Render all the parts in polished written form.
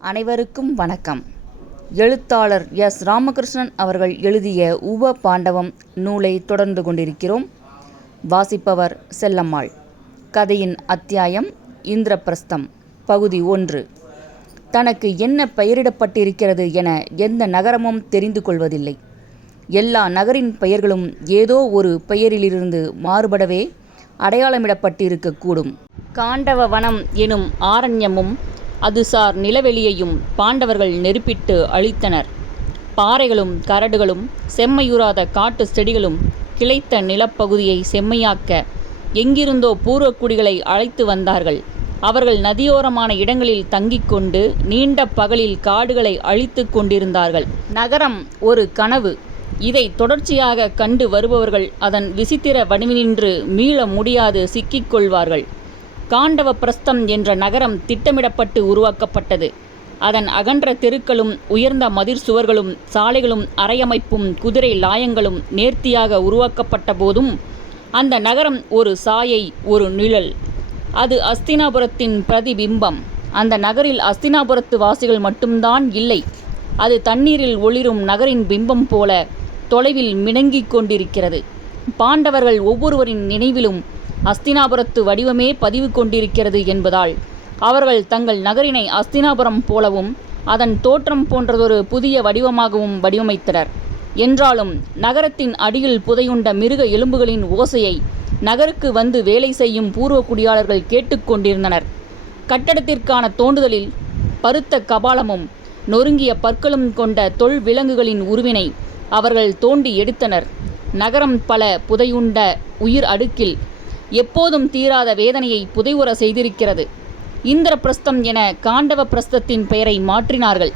அனைவருக்கும் வணக்கம். எழுத்தாளர் எஸ். ராமகிருஷ்ணன் அவர்கள் எழுதிய உப பாண்டவம் நூலை தொடர்ந்து கொண்டிருக்கிறோம். வாசிப்பவர் செல்லம்மாள். கதையின் அத்தியாயம் இந்திரபிரஸ்தம், பகுதி 1. தனக்கு என்ன பெயரிடப்பட்டிருக்கிறது என எந்த நகரமும் தெரிந்து கொள்வதில்லை. எல்லா நகரின் பெயர்களும் ஏதோ ஒரு பெயரிலிருந்து மாறுபடவே அடையாளமிடப்பட்டிருக்கக்கூடும். காண்டவ வனம் எனும் ஆரண்யமும் அதுசார் நிலவெளியையும் பாண்டவர்கள் நெருப்பிட்டு அழித்தனர். பாறைகளும் கரடுகளும் செம்மையுறாத காட்டு செடிகளும் கிளைத்த நிலப்பகுதியை செம்மையாக்க எங்கிருந்தோ பூர்வக்குடிகளை அழைத்து வந்தார்கள். அவர்கள் நதியோரமான இடங்களில் தங்கிக் கொண்டு நீண்ட பகலில் காடுகளை அழித்து கொண்டிருந்தார்கள். நகரம் ஒரு கனவு. இதை தொடர்ச்சியாக கண்டு வருபவர்கள் அதன் விசித்திர வடிவினின்று மீள முடியாது சிக்கிக் கொள்வார்கள். காண்டவ பிரஸ்தம் என்ற நகரம் திட்டமிடப்பட்டு உருவாக்கப்பட்டது. அதன் அகன்ற தெருக்களும் உயர்ந்த மதிர் சுவர்களும் சாலைகளும் அரையமைப்பும் குதிரை லாயங்களும் நேர்த்தியாக உருவாக்கப்பட்ட போதும் அந்த நகரம் ஒரு சாயை, ஒரு நிழல். அது அஸ்தினாபுரத்தின் பிரதிபிம்பம். அந்த நகரில் அஸ்தினாபுரத்து வாசிகள் மட்டும்தான் இல்லை. அது தண்ணீரில் ஒளிரும் நகரின் பிம்பம் போல தொலைவில் மினுங்கிக் கொண்டிருக்கிறது. பாண்டவர்கள் ஒவ்வொருவரின் நினைவிலும் அஸ்தினாபுரத்து வடிவமே பதிவு கொண்டிருக்கிறது என்பதால் அவர்கள் தங்கள் நகரினை அஸ்தினாபுரம் போலவும் அதன் தோற்றம் போன்றதொரு புதிய வடிவமாகவும் வடிவமைத்தனர். என்றாலும் நகரத்தின் அடியில் புதையுண்ட மிருக எலும்புகளின் ஓசையை நகருக்கு வந்து வேலை செய்யும் பூர்வ குடியாளர்கள் கேட்டுக்கொண்டிருந்தனர். கட்டடத்திற்கான தோண்டுதலில் பருத்த கபாலமும் நொறுங்கிய பற்களும் கொண்ட தொல் விலங்குகளின் உருவினை அவர்கள் தோண்டி எடுத்தனர். நகரம் பல புதையுண்ட உயிர் அடுக்கில் எப்போதும் தீராத வேதனையை புதைவுற செய்திருக்கிறது. இந்திரபிரஸ்தம் என காண்டவ பிரஸ்தத்தின் பெயரை மாற்றினார்கள்.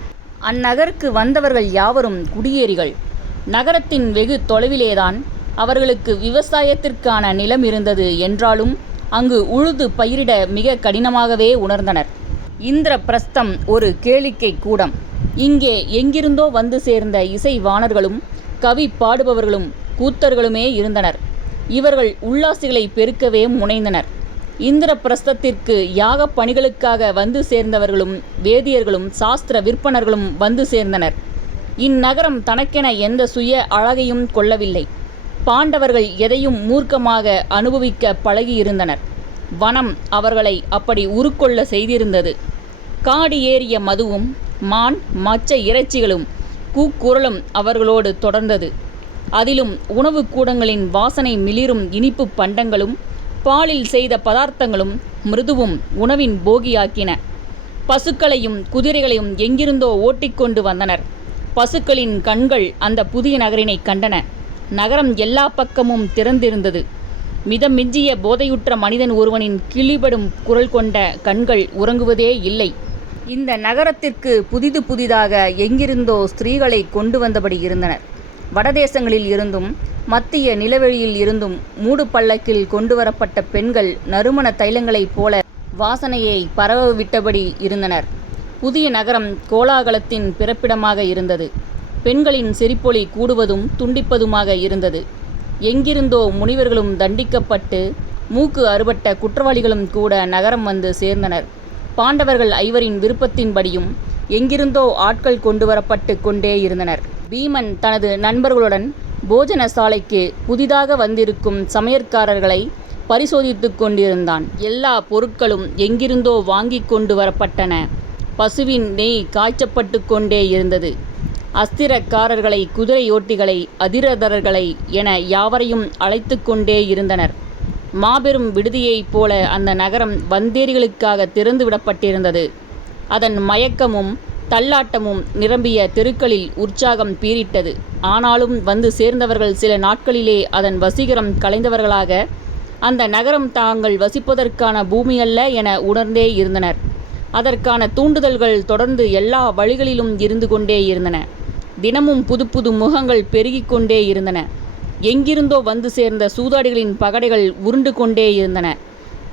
அந்நகருக்கு வந்தவர்கள் யாவரும் குடியேறிகள். நகரத்தின் வெகு தொலைவிலேதான் அவர்களுக்கு விவசாயத்திற்கான நிலம் இருந்தது என்றாலும் அங்கு உழுது பயிரிட மிக கடினமாகவே உணர்ந்தனர். இந்திரபிரஸ்தம் ஒரு கேளிக்கை கூடம். இங்கே எங்கிருந்தோ வந்து சேர்ந்த இசை வாணர்களும் கவி பாடுபவர்களும் கூத்தர்களுமே இருந்தனர். இவர்கள் உல்லாசிகளை பெருக்கவே முனைந்தனர். இந்திரபிரஸ்தத்திற்கு யாக பணிகளுக்காக வந்து சேர்ந்தவர்களும் வேதியர்களும் சாஸ்திர விற்பனர்களும் வந்து சேர்ந்தனர். இந்நகரம் தனக்கென எந்த சுய அழகையும் கொள்ளவில்லை. பாண்டவர்கள் எதையும் மூர்க்கமாக அனுபவிக்க பழகியிருந்தனர். வனம் அவர்களை அப்படி உருக்கொள்ள செய்திருந்தது. காடு ஏறிய மதுவும் மான் மச்ச இறைச்சிகளும் கூக்குரலும் அவர்களோடு தொடர்ந்தது. அதிலும் உணவு கூடங்களின் வாசனை மிளிரும் இனிப்பு பண்டங்களும் பாலில் செய்த பதார்த்தங்களும் மிருதுவும் உணவின் போகியாக்கின. பசுக்களையும் குதிரைகளையும் எங்கிருந்தோ ஓட்டிக்கொண்டு வந்தனர். பசுக்களின் கண்கள் அந்த புதிய நகரினை கண்டன. நகரம் எல்லா பக்கமும் திறந்திருந்தது. மிதமிஞ்சிய போதையுற்ற மனிதன் ஒருவனின் கிளிபடும் குரல் கொண்ட கண்கள் உறங்குவதே இல்லை. இந்த நகரத்திற்கு புதிதாக எங்கிருந்தோ ஸ்திரீகளை கொண்டு வந்தபடி இருந்தனர். வடதேசங்களில் இருந்தும் மத்திய நிலவெளியில் இருந்தும் மூடு பல்லக்கில் கொண்டு வரப்பட்ட பெண்கள் நறுமண தைலங்களைப் போல வாசனையை பரவவிட்டபடி இருந்தனர். புதிய நகரம் கோலாகலத்தின் பிறப்பிடமாக இருந்தது. பெண்களின் சிரிப்பொலி கூடுவதும் துண்டிப்பதுமாக இருந்தது. எங்கிருந்தோ முனிவர்களும் தண்டிக்கப்பட்டு மூக்கு அறுபட்ட குற்றவாளிகளும் கூட நகரம் வந்து சேர்ந்தனர். பாண்டவர்கள் ஐவரின் விருப்பத்தின்படியும் எங்கிருந்தோ ஆட்கள் கொண்டு வரப்பட்டு கொண்டே இருந்தனர். பீமன் தனது நண்பர்களுடன் போஜன சாலைக்கு புதிதாக வந்திருக்கும் சமையற்காரர்களை பரிசோதித்து கொண்டிருந்தான். எல்லா பொருட்களும் எங்கிருந்தோ வாங்கி கொண்டு வரப்பட்டன. பசுவின் நெய் காய்ச்சப்பட்டு கொண்டே இருந்தது. அஸ்திரக்காரர்களை, குதிரையோட்டிகளை, அதிரதர்களை என யாவரையும் அழைத்து கொண்டே இருந்தனர். மாபெரும் விடுதியைப் போல அந்த நகரம் வந்தேரிகளுக்காக திறந்து விடப்பட்டிருந்தது. அதன் மயக்கமும் தள்ளாட்டமும் நிரம்பிய தெருக்களில் உற்சாகம் பீரிட்டது. ஆனாலும் வந்து சேர்ந்தவர்கள் சில நாட்களிலே அதன் வசீகரம் கலைந்தவர்களாக அந்த நகரம் தாங்கள் வசிப்பதற்கான பூமியல்ல என உணர்ந்தே இருந்தனர். அதற்கான தூண்டுதல்கள் தொடர்ந்து எல்லா வழிகளிலும் இருந்து கொண்டே இருந்தன. தினமும் புது முகங்கள் பெருகிக் கொண்டே இருந்தன. எங்கிருந்தோ வந்து சேர்ந்த சூதாடிகளின் பகடைகள் உருண்டு கொண்டே இருந்தன.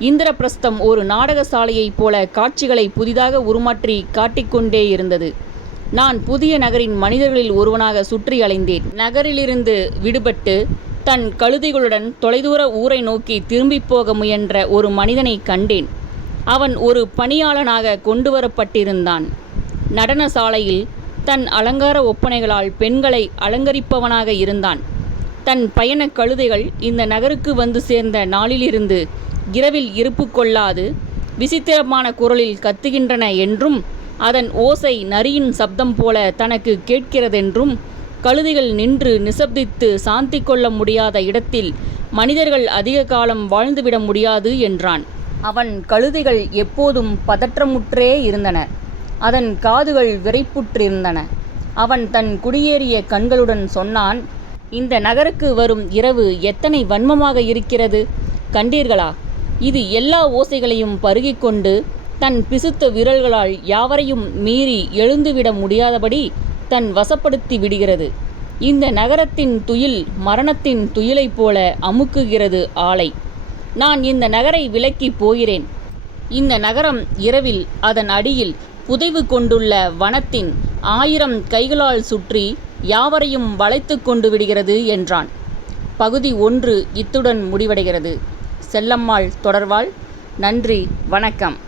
இந்திரபிரஸ்தம் ஒரு நாடக சாலையைப் போல காட்சிகளை புதிதாக உருமாற்றி காட்டிக்கொண்டே இருந்தது. நான் புதிய நகரின் மனிதர்களில் ஒருவனாக சுற்றி அலைந்தேன். நகரிலிருந்து விடுபட்டு தன் கழுதைகளுடன் தொலைதூர ஊரை நோக்கி திரும்பி போக முயன்ற ஒரு மனிதனை கண்டேன். அவன் ஒரு பணியாளனாக கொண்டு வரப்பட்டிருந்தான். நடனசாலையில் தன் அலங்கார ஒப்பனைகளால் பெண்களை அலங்கரிப்பவனாக இருந்தான். தன் பயணக் கழுதைகள் இந்த நகருக்கு வந்து சேர்ந்த நாளிலிருந்து இரவில் இருப்பு கொள்ளாது விசித்திரமான குரலில் கத்துகின்றன என்றும், அதன் ஓசை நரியின் சப்தம் போல தனக்கு கேட்கிறதென்றும், கழுதைகள் நின்று நிசப்தித்து சாந்தி கொள்ள முடியாத இடத்தில் மனிதர்கள் அதிக காலம் வாழ்ந்துவிட முடியாது என்றான். அவன் கழுதைகள் எப்போதும் பதற்றமுற்றே இருந்தன. அதன் காதுகள் விறைப்புற்றிருந்தன. அவன் தன் குடியேறிய கண்களுடன் சொன்னான், இந்த நகருக்கு வரும் இரவு எத்தனை வன்மமாக இருக்கிறது கண்டீர்களா? இது எல்லா ஓசைகளையும் பருகிக்கொண்டு தன் பிசுத்த விரல்களால் யாவரையும் மீறி எழுந்துவிட முடியாதபடி தன் வசப்படுத்தி விடுகிறது. இந்த நகரத்தின் துயில் மரணத்தின் துயிலைப் போல அமுக்குகிறது ஆளை. நான் இந்த நகரை விலக்கி போகிறேன். இந்த நகரம் இரவில் அதன் அடியில் புதைவு கொண்டுள்ள வனத்தின் 1000 கைகளால் சுற்றி யாவரையும் வளைத்து கொண்டு விடுகிறது என்றான். பகுதி 1 இத்துடன் முடிவடைகிறது. செல்லம்மாள் தொடர்வாள். நன்றி, வணக்கம்.